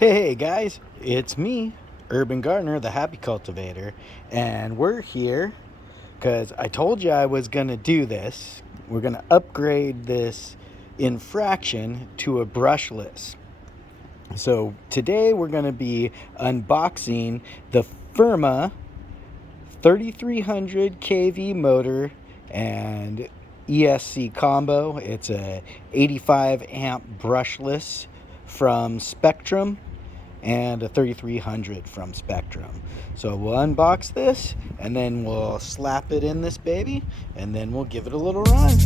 Hey guys, it's me, Urban Gardener, the Happy Cultivator, and we're here because I told you I was going to do this. We're going to upgrade this Infraction to a brushless. So today we're going to be unboxing the Firma 3300 kV motor and ESC combo. It's a 85 amp brushless from Spektrum and a 3300 from Spektrum. So we'll unbox this and then we'll slap it in this baby and then we'll give it a little run.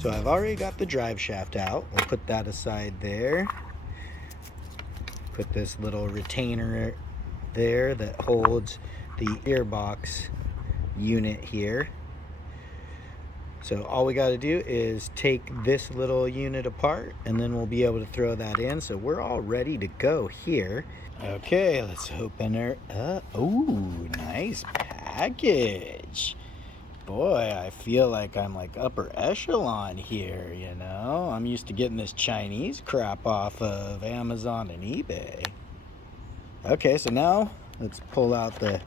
So I've already got the drive shaft out. We'll put that aside there. Put this little retainer there that holds the earbox unit here. So all we got to do is take this little unit apart and then we'll be able to throw that in. So we're all ready to go here. Okay, let's open her up. Ooh, nice package. Boy, I feel like I'm like upper echelon here, you know? I'm used to getting this Chinese crap off of Amazon and eBay. Okay, so now let's pull out the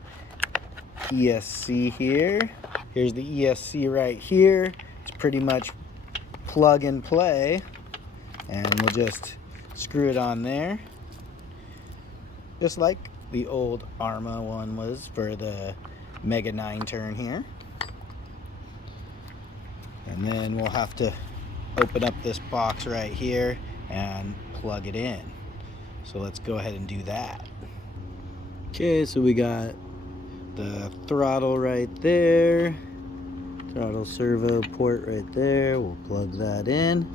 ESC here. Here's the ESC right here. It's pretty much plug and play. And we'll just screw it on there. Just like the old Arrma one was for the Mega 9 turn here. And then we'll have to open up this box right here and plug it in. So let's go ahead and do that. Okay, so we got the throttle right there. Throttle servo port right there. We'll plug that in.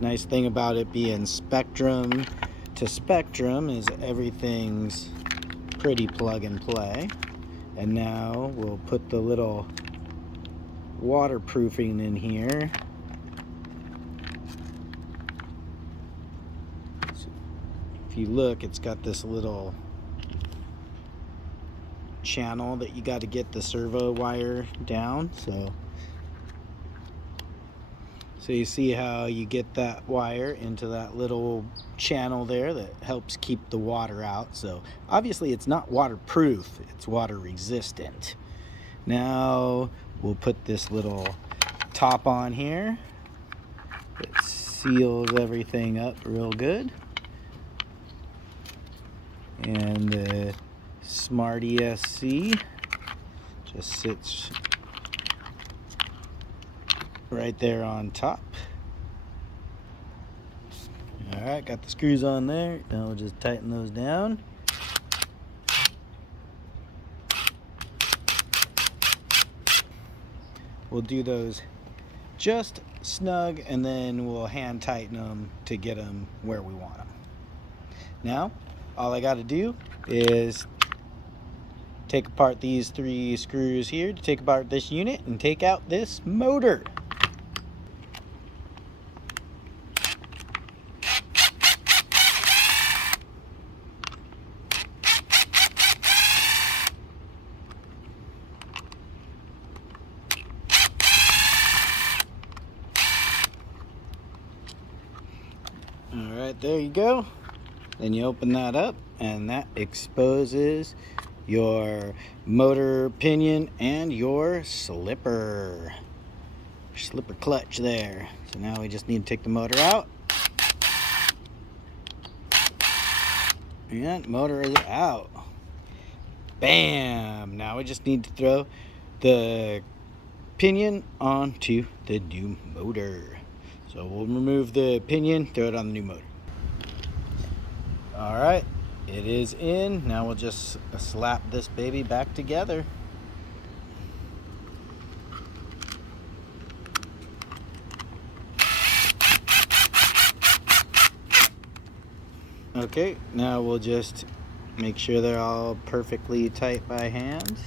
Nice thing about it being Spektrum to Spektrum is everything's pretty plug and play. And now we'll put the little waterproofing in here. So if you look, it's got this little channel that you got to get the servo wire down. So you see how you get that wire into that little channel there that helps keep the water out. So obviously it's not waterproof, it's water resistant. Now we'll put this little top on here. It seals everything up real good. And the Smart ESC just sits right there on top. Alright, got the screws on there. Now we'll just tighten those down. We'll do those just snug and then we'll hand tighten them to get them where we want them. Now, all I got to do is take apart these 3 screws here to take apart this unit and take out this motor. Alright, there you go. Then you open that up and that exposes your motor pinion and your slipper clutch there. So now we just need to take the motor out. And motor is out. Bam! Now we just need to throw the pinion onto the new motor. So we'll remove the pinion, throw it on the new motor. Alright, it is in. Now we'll just slap this baby back together. Okay, now we'll just make sure they're all perfectly tight by hand.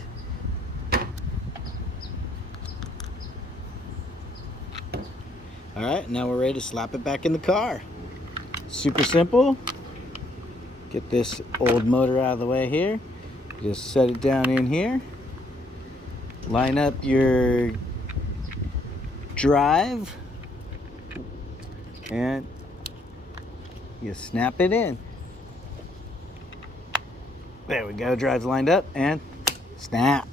All right, now we're ready to slap it back in the car. Super simple. Get this old motor out of the way here. Just set it down in here. Line up your drive and you snap it in. There we go, drive's lined up and snap.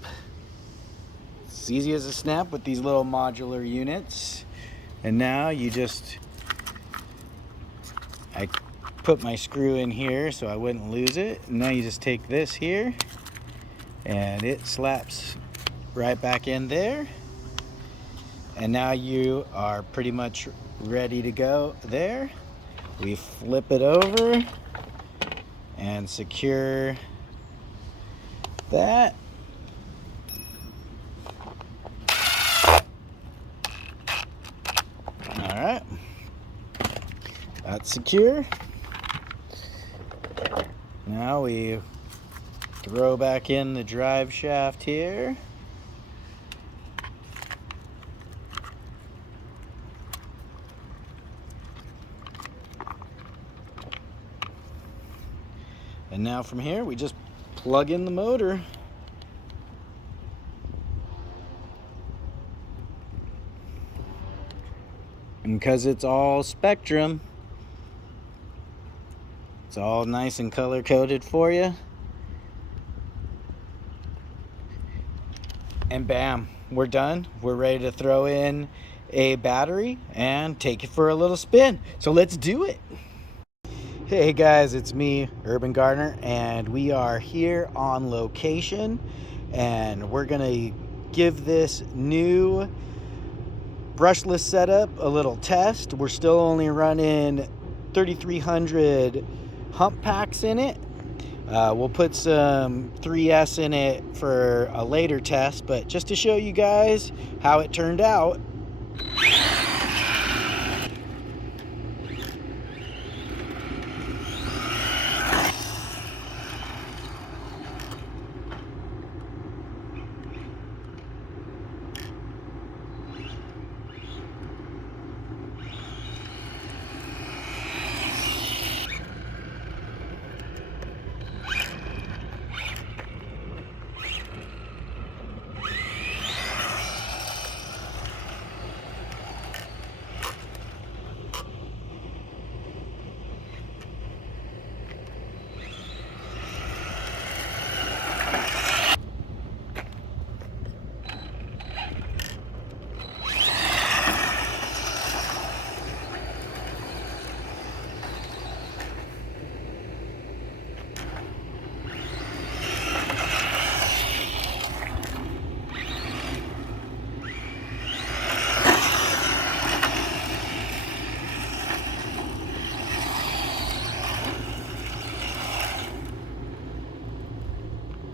It's easy as a snap with these little modular units. And now you just, I put my screw in here so I wouldn't lose it. And now you just take this here and it slaps right back in there. And now you are pretty much ready to go there. We flip it over and secure that. All right, that's secure. Now we throw back in the drive shaft here. And now from here, we just plug in the motor. And because it's all Spektrum, it's all nice and color coded for you. And bam, we're done. We're ready to throw in a battery and take it for a little spin. So let's do it. Hey guys, it's me, Urban Gardener, and we are here on location, and we're gonna give this new brushless setup a little test. We're still only running 3,300 hump packs in it. We'll put some 3S in it for a later test, but just to show you guys how it turned out.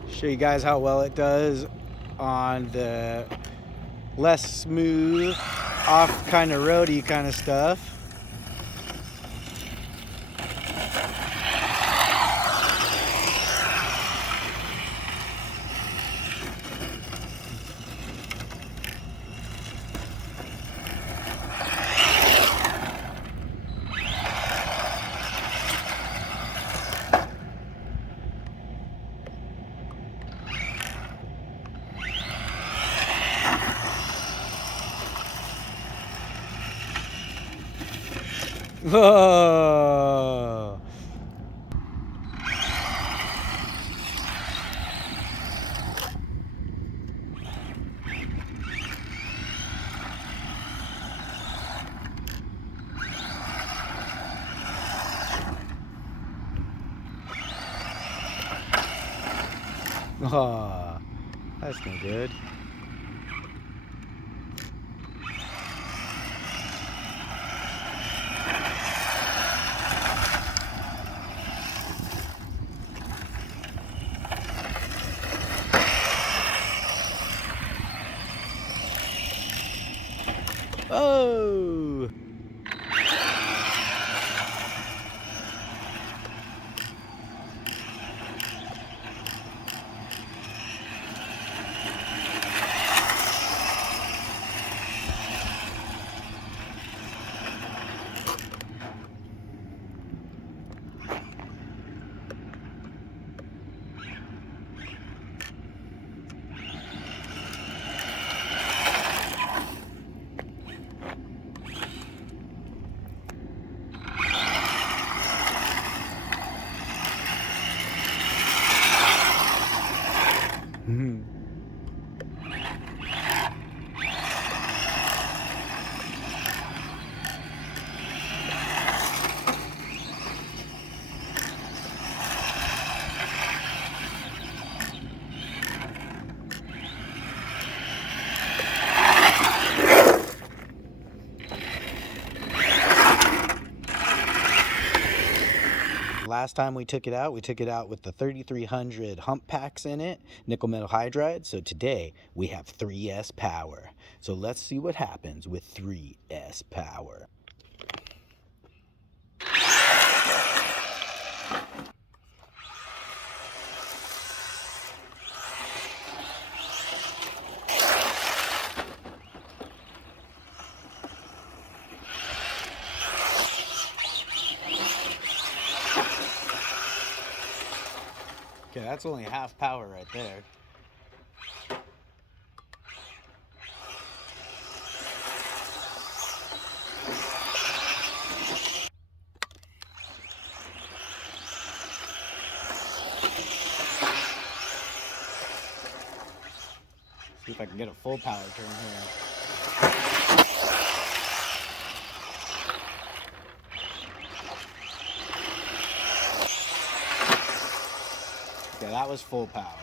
Show you guys how well it does on the less smooth, off kind of roady kind of stuff. Whoa. Oh, that's no good. Oh! last time we took it out with the 3300 hump packs in it, nickel metal hydride. So today we have 3S power. So let's see what happens with 3S power. Okay, that's only half power right there. See if I can get a full power turn here. Okay, that was full power.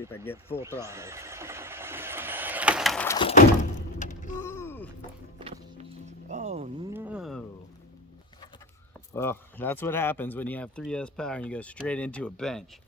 See if I can get full throttle. Ooh. Oh no. Well, that's what happens when you have 3S power and you go straight into a bench.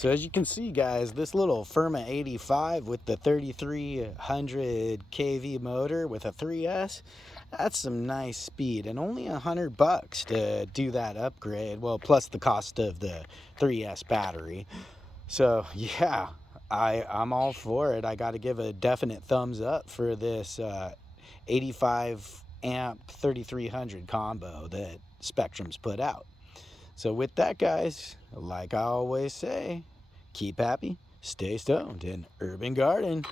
So as you can see, guys, this little Firma 85 with the 3300 kV motor with a 3S, that's some nice speed, and only $100 to do that upgrade. Well, plus the cost of the 3S battery. So yeah, I'm all for it. I got to give a definite thumbs up for this 85 amp 3300 combo that Spektrum's put out. So with that, guys, like I always say, keep happy, stay stoned, and urban garden.